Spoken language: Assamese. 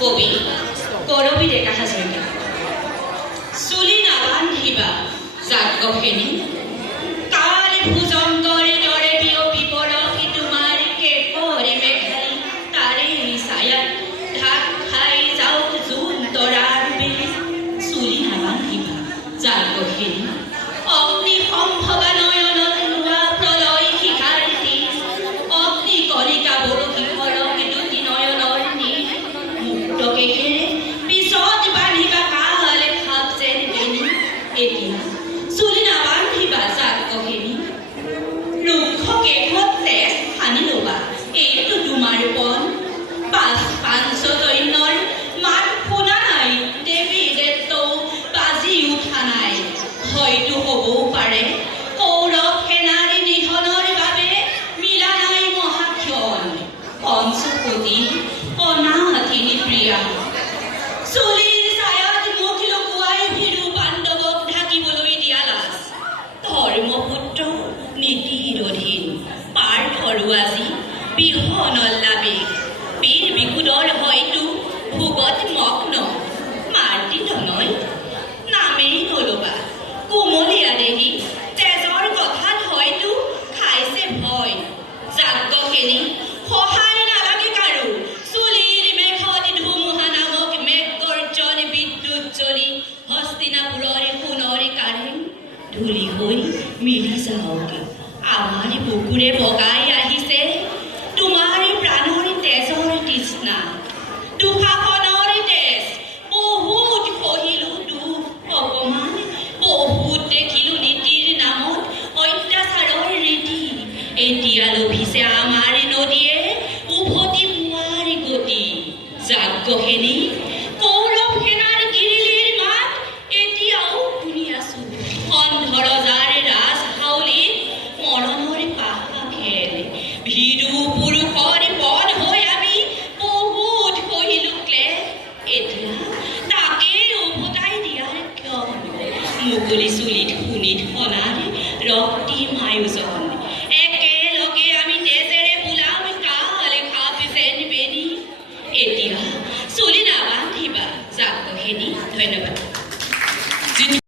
কবি কৰবী ডেকা হাজৰিকা। চুলি নাবান্ধিবা যাজ্ঞসেনী, কাৰ ভুজংগৰ দৰে বিয়পি পৰহি তোমাৰ কেশৰী মেঘালী, তাৰে ছায়াত ঢাক খাই যাওক জোন তৰাৰ বেলি। চুলি নাবান্ধিবা যাজ্ঞসেনী, অগ্নি সম্ভৱা নয়নত লোৱা প্ৰলয় শিখাৰ্থী, অগ্নি কণিকা বৰশী সৰহ দুটি নয়নৰ নীল, মুক্ত কেশেৰে পিছত বান্ধিবা কাল খাপ যেন বেনি। এতিয়া চুলি নাবান্ধিবা যাজ্ঞসেনী, ৰুক্ষ কেশত তেজ সানি ল'বা এইটো তোমাৰ পণ। পাঁচ দৈন্যৰ মাত শুনা নাই, দেৱী দেৱতৌ বাজি উঠা নাই। হয়তো হ'বও পাৰে কৌৰৱ সেনাৰ নিধনৰ বাবে মিলা নাই মহাক্ষণ, পঞ্চকোটি অনাথিনী প্ৰিয়া। চুলিৰ ছায়াত মুখ লুকুৱাই ভীৰু পাণ্ডৱক ঢাকিবলৈ দিয়া লাজ, ধৰ্মপুত্ৰ নীতিৰ অধীন পাৰ্থৰো আজি বিহনল্লাবেগ। বীৰ বিকুদৰ হয়তো ভোগত মগ্ন, মাৰ্তিত নয় নামেই নলবা। কোমলীয়া দেহী তেজৰ কথাত হয়তো খাইছে ভয়। যাজ্ঞসেনী সহায় নালাগে কাৰো, চুলিৰ মেঘত ধুমুহা নামক মেঘ গৰ্জন বিদ্যুৎ জ্বলি হস্তিনাপুৰৰ সোণৰ কাৰেং ধূলি হৈ মিলি যাওক। আমাৰ বুকুৰে বগাই আহিছে তোমাৰ প্ৰাণৰ তেজৰ তৃষ্ণা, দুঃশাসনৰ তেজ। বহুত সহিলো দুখ অপমান, বহুত দেখিলো নীতিৰ নামত অত্যাচাৰৰ ৰীতি। এতিয়া লভিছে আমাৰ নদীয়ে উভতি পোৱাৰ গতি। যাজ্ঞসেনী কৌৰৱ সেনাৰ গিৰিলিৰ মাত এতিয়াও শুনি আছো, অন্ধৰজাৰ ৰাজ হাউলিত মৰণৰ পাহা খেল। ভীৰু পুৰুষৰ পদ হৈ আমি বহুত সহিলো ক্লেশ, এতিয়া তাকে উভতাই দিয়াৰ ক্ষণ। মুকলি চুলিত শুনিত সনাৰ ৰক্তিম আয়োজন,